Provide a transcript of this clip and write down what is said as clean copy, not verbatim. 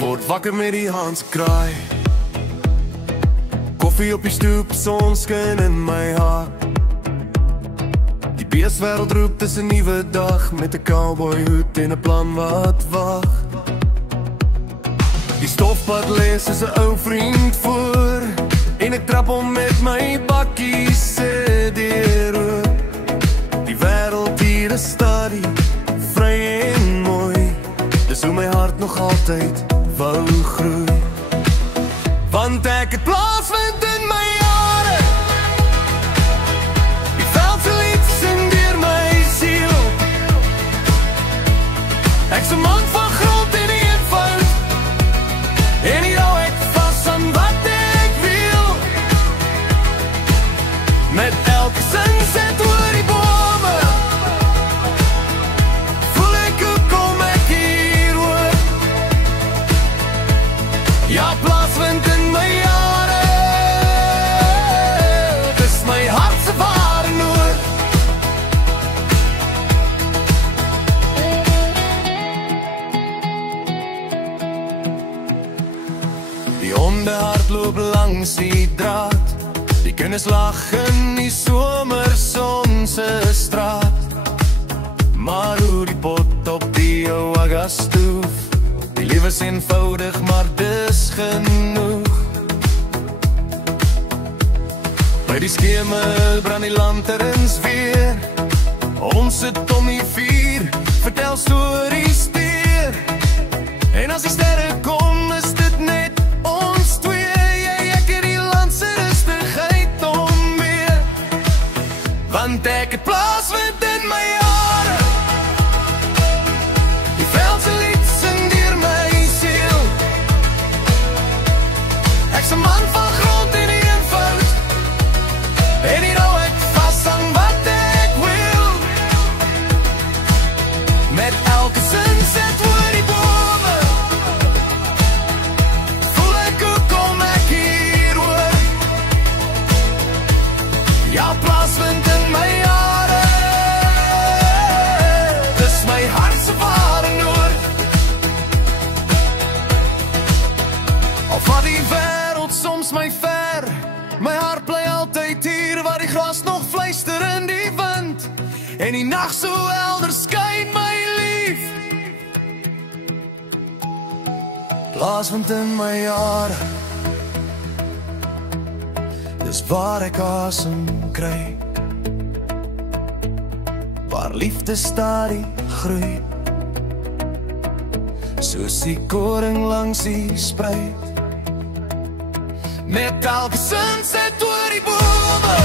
Word wakker met die Hanse kraai, koffie op die stoep, sonskyn in my hart. Die beeswêreld roep, dis 'n nuwe dag, met 'n cowboyhoed en 'n plan wat wag. Die stofpad lees is 'n ou vriend voor, en ek trap hom met my bakkie se deur oop. Die wêreld hier is stadie, vry en mooi, dis hoe my hart nog altyd wou groei. Want ek het plaasvind in my jare, die veldse lied sing deur my siel. Ek's 'n man van grond en eenvoud, en hier hou ek vas aan wat ek wil. Met elke sunset oor die bome, voel ek hoe kom ek hier hoor. Ja, plaasvind in my jare, dis my hart se ware noord. Die honde hardloop langs die draad, die kinders lag in die somerson se straat. Maar hoe die pot op die ou Agastoof, die lewe is eenvoudig, maar dis genoeg. By die skemel brand die lanterns weer, ons sit om die vuur, vertel stories deur. En as die sterre kom, is dit net ons twee. Jy, ek het die land se rustigheid om weer. Want ek het plaasvind in my jare, die veldse lied sing deur my siel. Ek's 'n man van grond en eenvoud, en hier hou ek vas aan wat ek wil. Met elke sunset oor die bome, voel ek hoe kom ek hier hoor. Ja, plaasvind in my jare, dis my hart se ware noord. Al vat die wêreld soms my ver, my hart bly altyd hier, waar die gras nog fluister in die wind, en die nag so helder skyn, my lief. Plaasvind in my jare, dis waar ek asem kry, waar liefde stadig groei, soos die koring langs die spruit. Met elke sunset oor die bome,